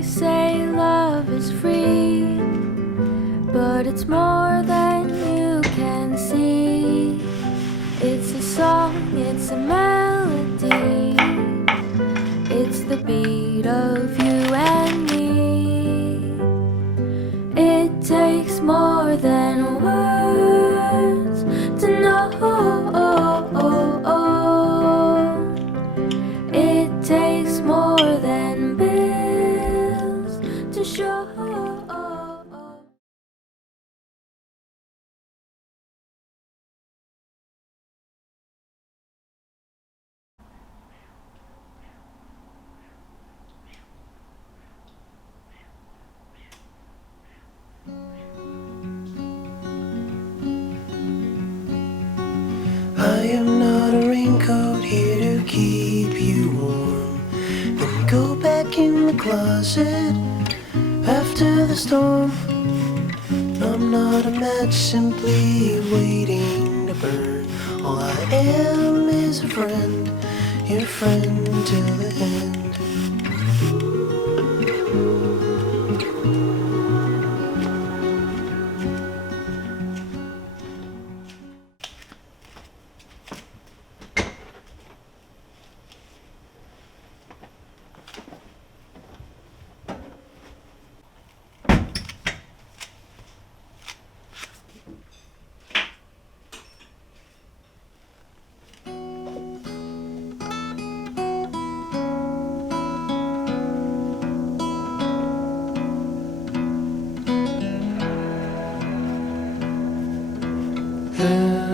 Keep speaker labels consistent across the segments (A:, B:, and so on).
A: They say love is free, but it's more than you can see. It's a song, it's a melody, it's the beat of you warm. Then go back in the closet after the storm. I'm not a match simply waiting to burn. All I am is a friend, your friend till
B: the end.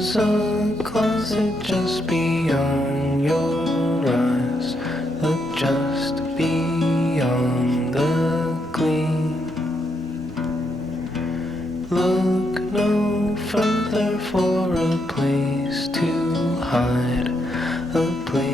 B: There's a closet just beyond your eyes. Look just beyond the gleam. Look no further for a place to hide, a place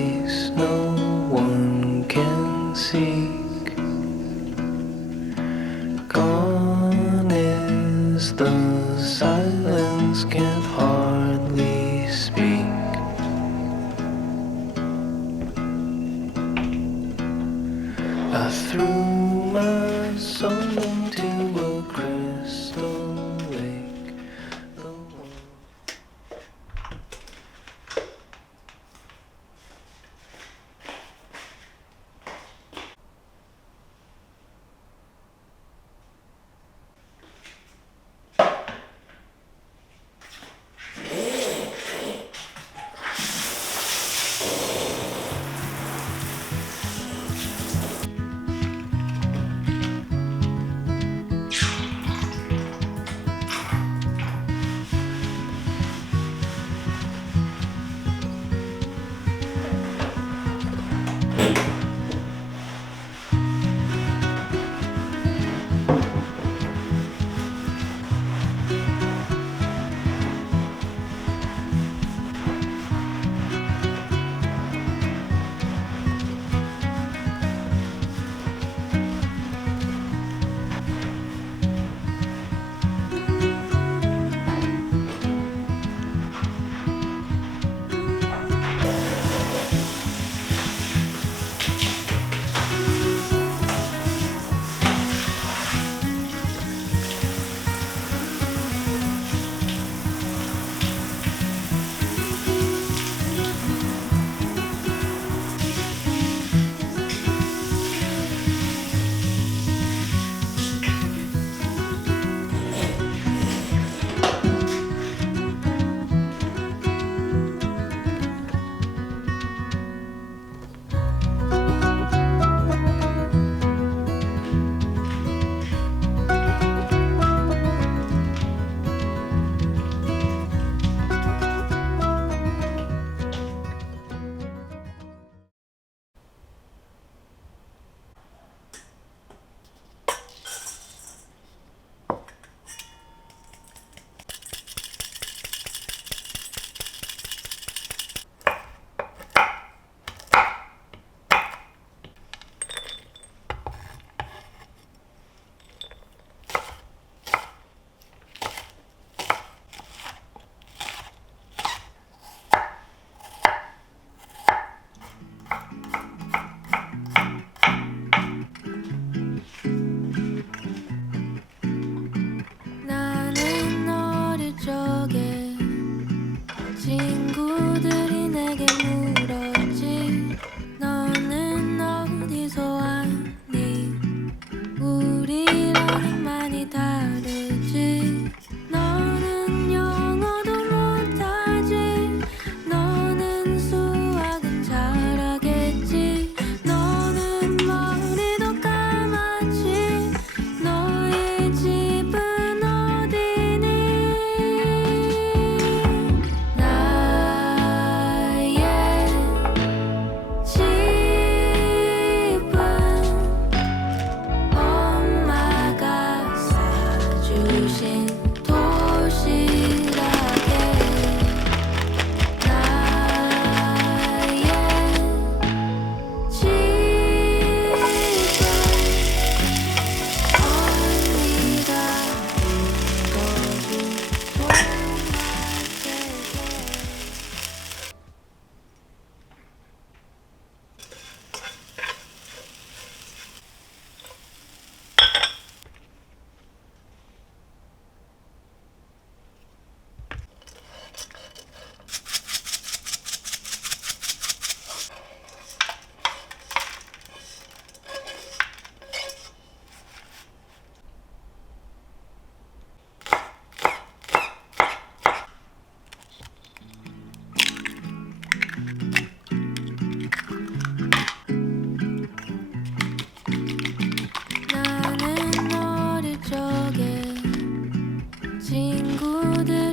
C: 孤单。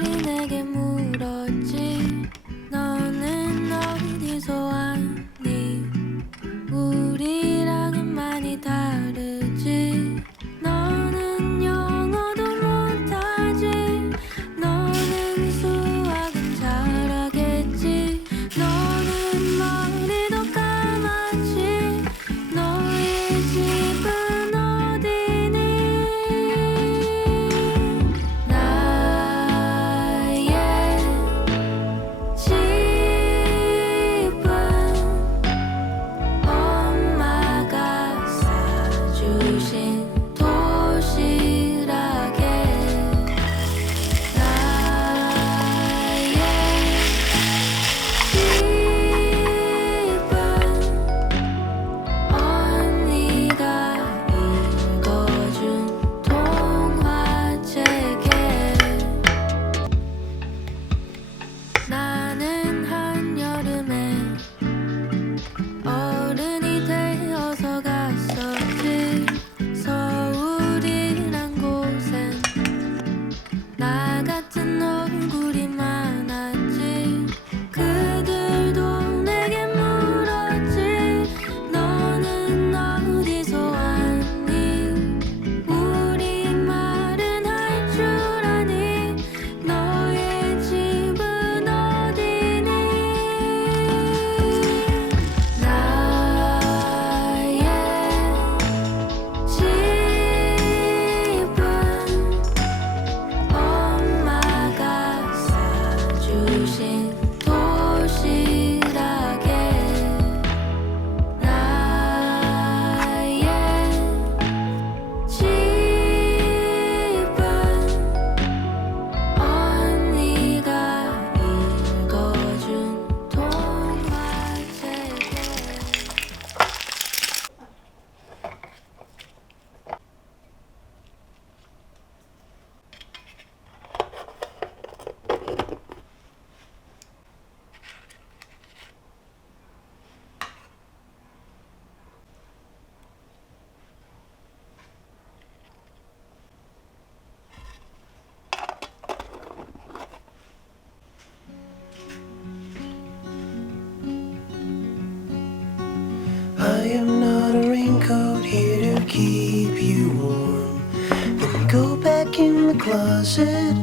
C: Here to keep you warm. Then go back in the closet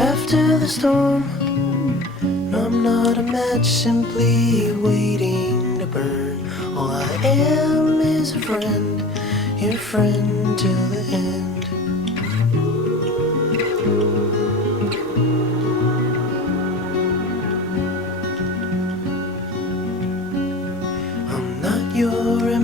C: after the storm. No, I'm not a match, simply waiting to burn. All I am is a friend, your friend till the end.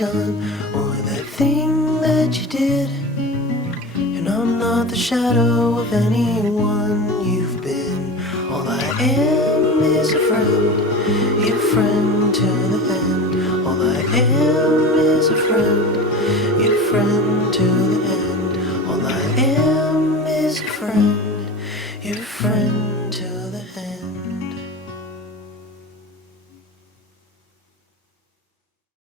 B: Done or the thing that you did. And I'm not the shadow of anyone you've been. All I am is a friend, your friend to the end. All I am is a friend, your friend to the end.